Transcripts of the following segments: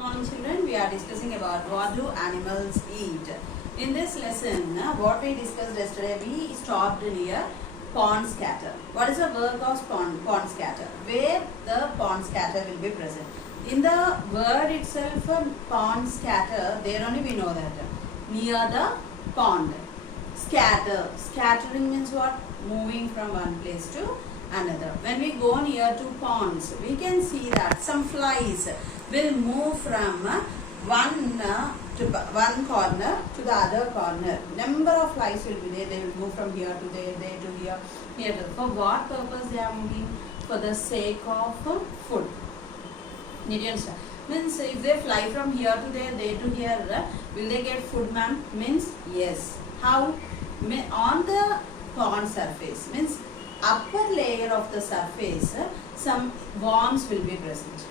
Morning children, we are discussing about what do animals eat. In this lesson, what we discussed yesterday, we stopped near pond scatter. What is the work of pond scatter? Where the pond scatter will be present. In the word itself, pond scatter, there only we know that. Near the pond. Scatter. Scattering means what? Moving from one place to another. When we go near to ponds, we can see that some flies will move from one corner to the other corner. Number of flies will be there. They will move from here to there, there to here, here to. For what purpose they are moving? For the sake of food. Did you understand? Means if they fly from here to there, there to here, will they get food, ma'am? Means yes. How? On the pond surface, means upper layer of the surface, some worms will be present.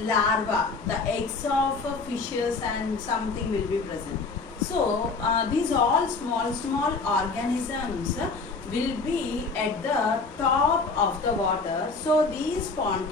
Larva, the eggs of fishes and something will be present. So these all small organisms will be at the top of the water. So these pond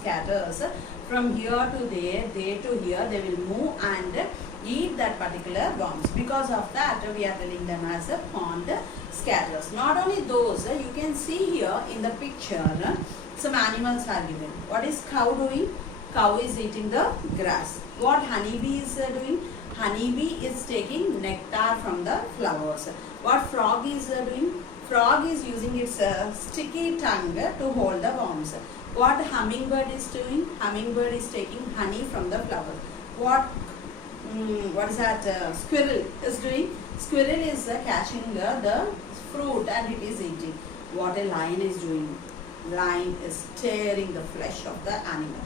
scatters from here to there, there to here, they will move and eat that particular worms. Because of that, we are telling them as a pond scatters. Not only those, you can see here in the picture, some animals are given. What is cow doing? Cow is eating the grass. What honeybee is doing? Honeybee is taking nectar from the flowers. What frog is doing? Frog is using its sticky tongue to hold the worms. What hummingbird is doing? Hummingbird is taking honey from the flowers. What is that? Squirrel is doing? Squirrel is catching the fruit and it is eating. What a lion is doing? Lion is tearing the flesh of the animal.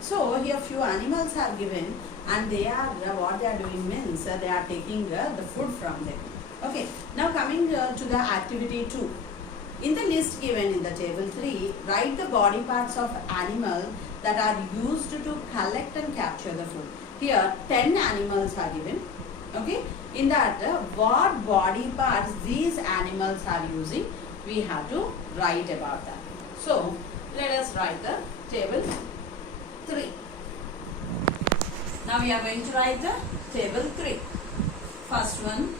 So here few animals are given and they are what they are doing means they are taking the food from them. Okay, now coming to the activity 2. In the list given in the table 3, write the body parts of animal that are used to collect and capture the food. Here 10 animals are given. Okay, in that what body parts these animals are using, we have to write about that. So let us write the table 3. Now we are going to write the table 3. First one.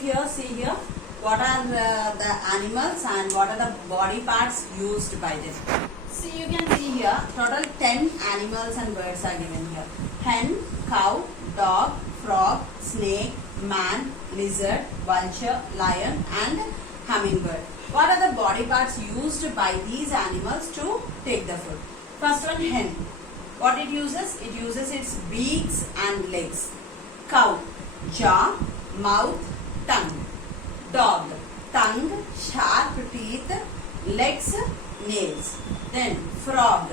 here, see here, what are the animals and what are the body parts used by them. See, you can see here, total 10 animals and birds are given here. Hen, cow, dog, frog, snake, man, lizard, vulture, lion and hummingbird. What are the body parts used by these animals to take the food? First one, hen. What it uses? It uses its beaks and legs. Cow, jaw, mouth, tongue. Dog, tongue, sharp teeth, legs, nails. Then frog,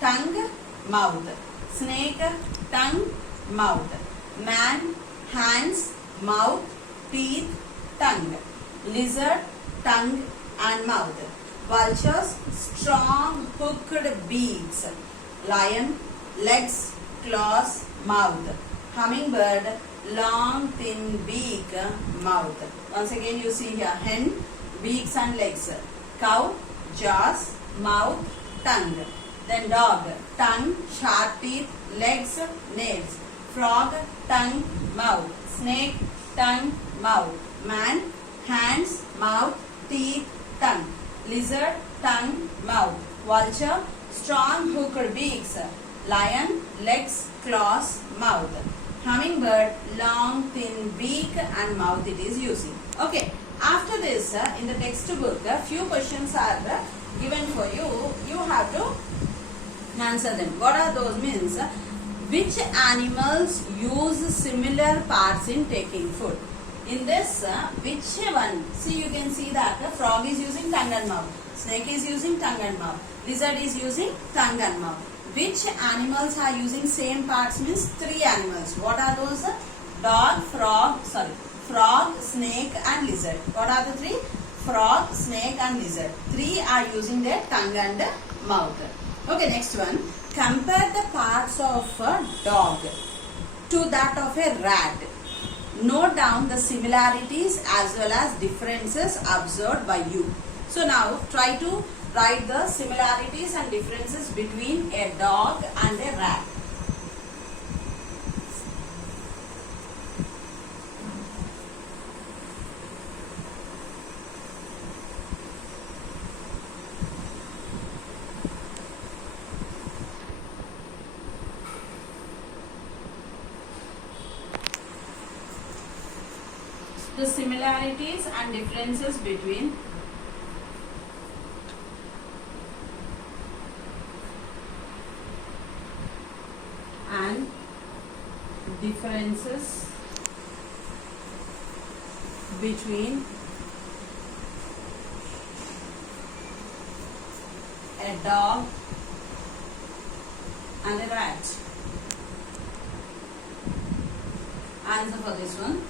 tongue, mouth. Snake, tongue, mouth. Man, hands, mouth, teeth, tongue. Lizard, tongue and mouth. Vultures, strong hooked beaks. Lion, legs, claws, mouth. Hummingbird, long thin beak, mouth. Once again you see here, hen, beaks and legs. Cow, jaws, mouth, tongue. Then dog, tongue, sharp teeth, legs, nails. Frog, tongue, mouth. Snake, tongue, mouth. Man, hands, mouth, teeth, tongue. Lizard, tongue, mouth. Vulture, strong hooked beaks. Lion, legs, claws, mouth. Hummingbird, long thin beak and mouth it is using. Okay, after this in the textbook a few questions are given for you. You have to answer them. What are those means? Which animals use similar parts in taking food? In this, which one? See, you can see that the frog is using tongue and mouth. Snake is using tongue and mouth. Lizard is using tongue and mouth. Which animals are using same parts means 3 animals. What are those? Dog, frog, snake and lizard. What are the 3? Frog, snake and lizard. 3 are using their tongue and mouth. Okay, next one. Compare the parts of a dog to that of a rat. Note down the similarities as well as differences observed by you. So now try to write the similarities and differences between a dog and a rat. The similarities and differences between a dog and a rat. Answer for this one.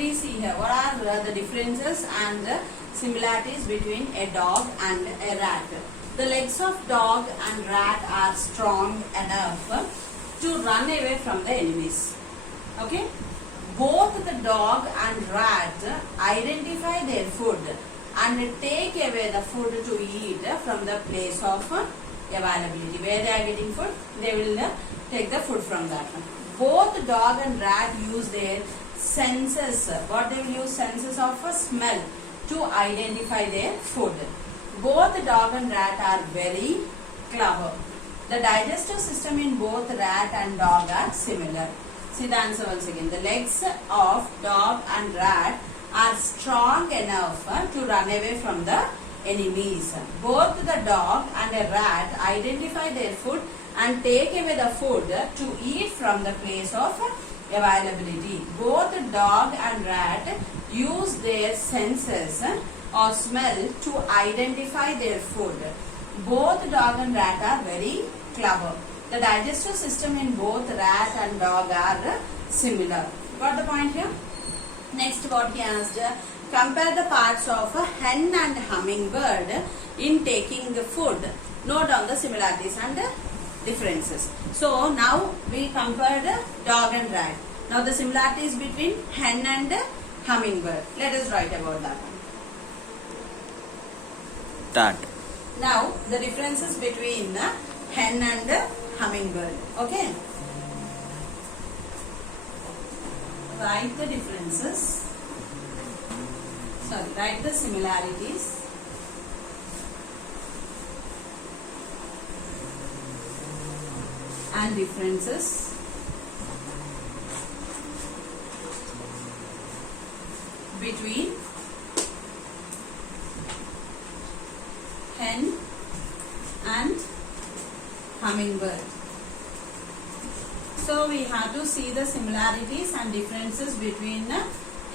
please see here. What are the differences and the similarities between a dog and a rat? The legs of dog and rat are strong enough to run away from the enemies. Okay? Both the dog and rat identify their food and take away the food to eat from the place of availability. Where they are getting food, they will take the food from that one. Both dog and rat use their senses. What they will use? Senses of smell to identify their food. Both dog and rat are very clever. The digestive system in both rat and dog are similar. See the answer once again. The legs of dog and rat are strong enough to run away from the enemies. Both the dog and a rat identify their food and take away the food to eat from the place of availability. Both dog and rat use their senses or smell to identify their food. Both dog and rat are very clever. The digestive system in both rat and dog are similar. Got the point here? Next, what he asked, compare the parts of a hen and hummingbird in taking the food. Note down the similarities and differences. So now we compared dog and rat. Now the similarities between hen and hummingbird. Let us write about that. That. Now the differences between hen and hummingbird. Okay. Write the differences. Sorry, write the similarities. And differences between hen and hummingbird. So we have to see the similarities and differences between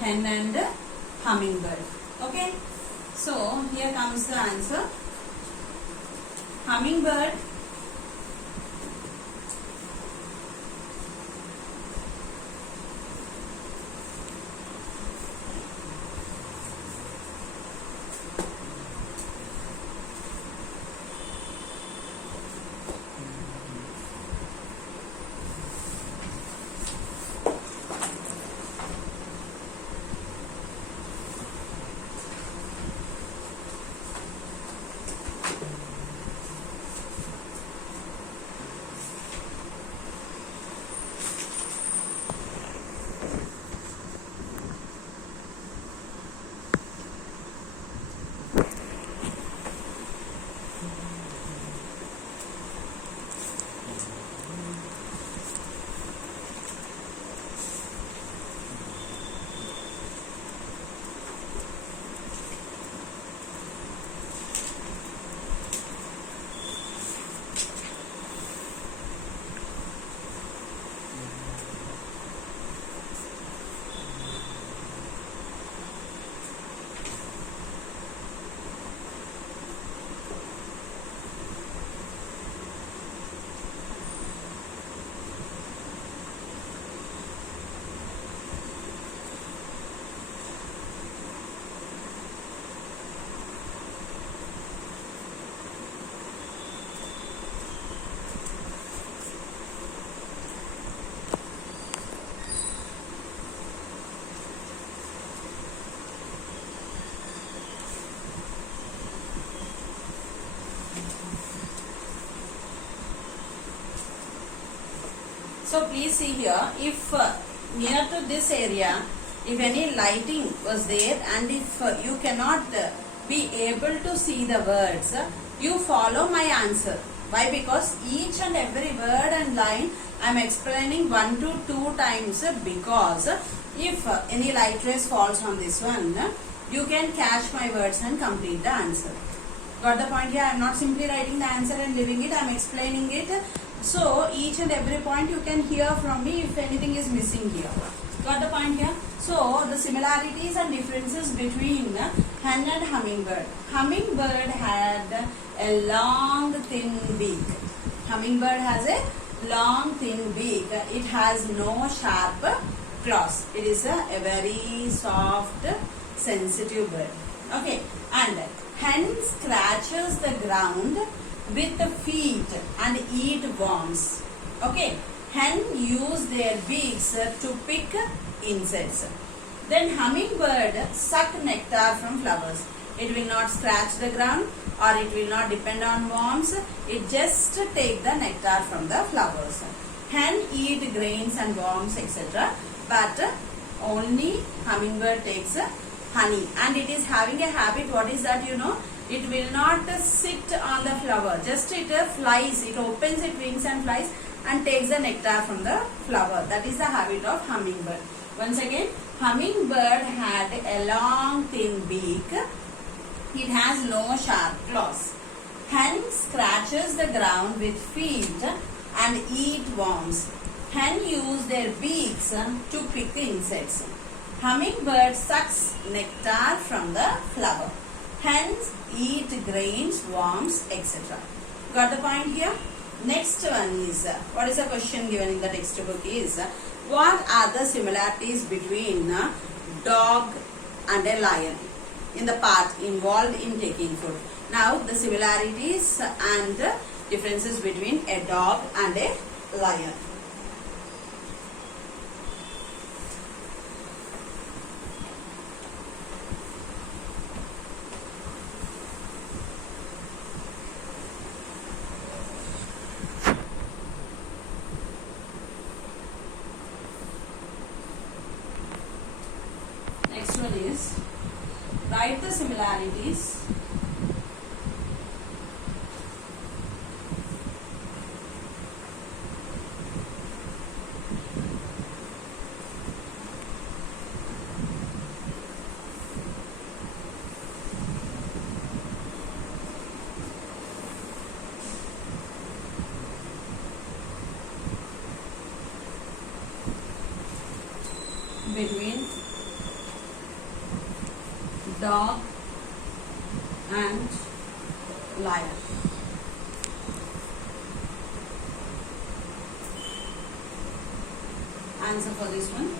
hen and hummingbird. Okay. So here comes the answer. Hummingbird So please see here, if near to this area, if any lighting was there and if you cannot be able to see the words, you follow my answer. Why? Because each and every word and line I am explaining 1 to 2 times, because if any light rays falls on this one, you can catch my words and complete the answer. Got the point here? I am not simply writing the answer and leaving it, I am explaining it. So each and every point you can hear from me if anything is missing here. Got the point here? So the similarities and differences between hen and hummingbird. Hummingbird had a long thin beak. Hummingbird has a long thin beak. It has no sharp claws. It is a very soft, sensitive bird. Okay, and hen scratches the ground with the feet and eat worms. Okay, hen use their beaks to pick insects. Then hummingbird suck nectar from flowers. It will not scratch the ground or it will not depend on worms. It just take the nectar from the flowers. Hen eat grains and worms, etc. But only hummingbird takes honey, and it is having a habit. What is that? You know, it will not sit on the flower. Just it flies. It opens its wings and flies and takes the nectar from the flower. That is the habit of hummingbird. Once again, hummingbird had a long thin beak. It has no sharp claws. Hen scratches the ground with feet and eat worms. Hen use their beaks to pick insects. Hummingbird sucks nectar from the flower. Hens eat grains, worms, etc. Got the point here? Next one is, what is the question given in the textbook is, what are the similarities between a dog and a lion in the part involved in taking food? Now the similarities and differences between a dog and a lion. Next one is, write the similarities between dog and lion. Answer for this one.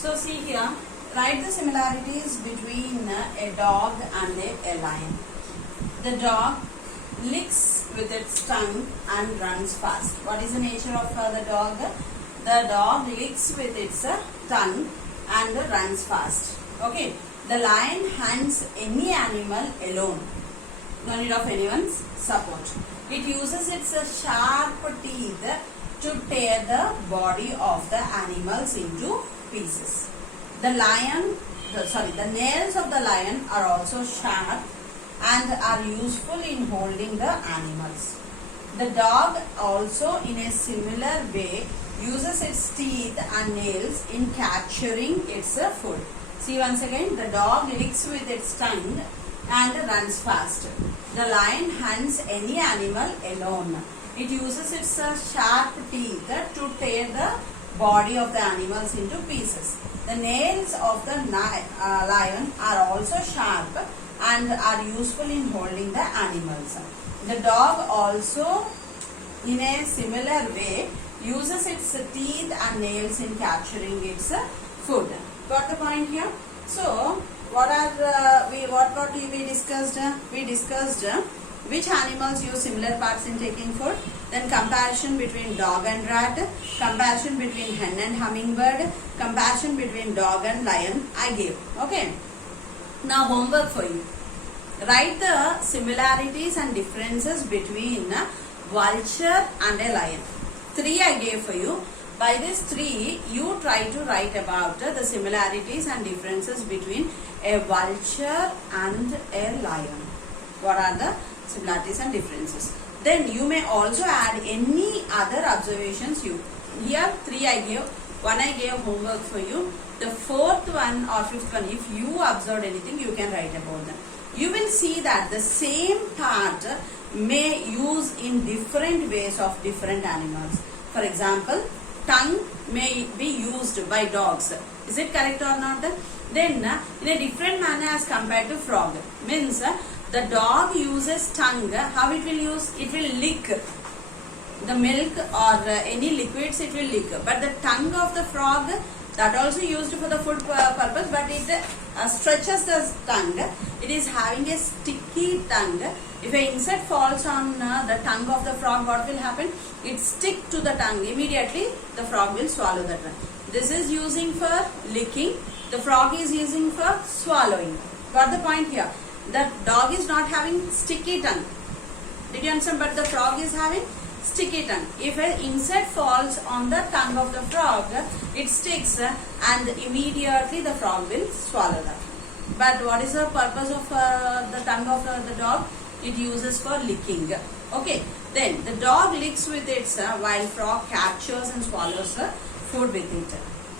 So see here, write the similarities between a dog and a lion. The dog licks with its tongue and runs fast. What is the nature of the dog? The dog licks with its tongue and runs fast. Okay. The lion hunts any animal alone. No need of anyone's support. It uses its sharp teeth to tear the body of the animals into pieces. The nails of the lion are also sharp and are useful in holding the animals. The dog also in a similar way uses its teeth and nails in capturing its food. See once again, the dog licks with its tongue and runs fast. The lion hunts any animal alone. It uses its sharp teeth to tear the body of the animals into pieces. The nails of the lion are also sharp and are useful in holding the animals. The dog also, in a similar way, uses its teeth and nails in capturing its food. Got the point here? So, what we discussed? We discussed which animals use similar parts in taking food. Then comparison between dog and rat, comparison between hen and hummingbird, comparison between dog and lion I gave. Okay. Now homework for you. Write the similarities and differences between vulture and a lion. 3 I gave for you. By this 3, you try to write about the similarities and differences between a vulture and a lion. What are the similarities and differences? Then you may also add any other observations you. Here 3 I gave, 1 I gave homework for you. The 4th one or 5th one, if you observed anything, you can write about them. You will see that the same part may use in different ways of different animals. For example, tongue may be used by dogs. Is it correct or not? Then in a different manner as compared to frog. Means the dog uses tongue. How it will use? It will lick the milk or any liquids it will lick. But the tongue of the frog, that also used for the food purpose, but it stretches the tongue. It is having a sticky tongue. If an insect falls on the tongue of the frog, what will happen? It stick to the tongue. Immediately the frog will swallow the tongue. This is using for licking. The frog is using for swallowing. Got the point here? The dog is not having sticky tongue. Did you understand? But the frog is having sticky tongue. If an insect falls on the tongue of the frog, it sticks and immediately the frog will swallow that. But what is the purpose of the tongue of the dog? It uses for licking. Okay. Then the dog licks with its while frog captures and swallows food with it.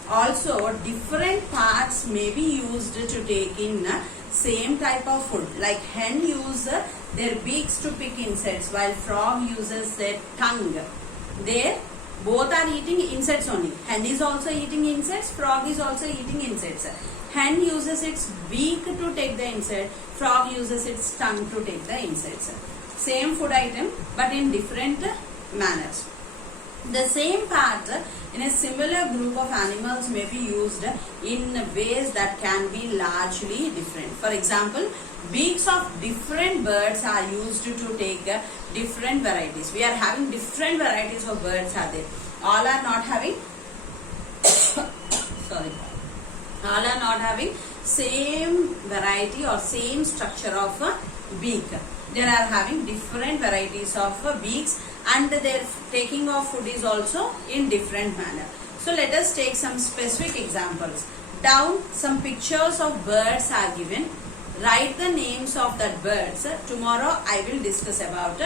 Also, different parts may be used to take in same type of food. Like hen use their beaks to pick insects, while frog uses their tongue. They both are eating insects only. Hen is also eating insects, frog is also eating insects. Hen uses its beak to take the insect, frog uses its tongue to take the insects. Same food item but in different manners. The same part in a similar group of animals may be used in ways that can be largely different. For example, beaks of different birds are used to take different varieties. We are having different varieties of birds are there. All are not having sorry. All are not having same variety or same structure of beak. They are having different varieties of beaks and their taking of food is also in different manner. So let us take some specific examples. Down some pictures of birds are given. Write the names of that birds. Tomorrow I will discuss about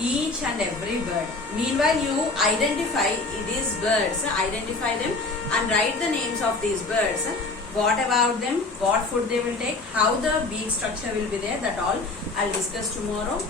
each and every bird. Meanwhile you identify these birds, identify them and write the names of these birds. What about them, what food they will take, how the beak structure will be there, that all I'll discuss tomorrow.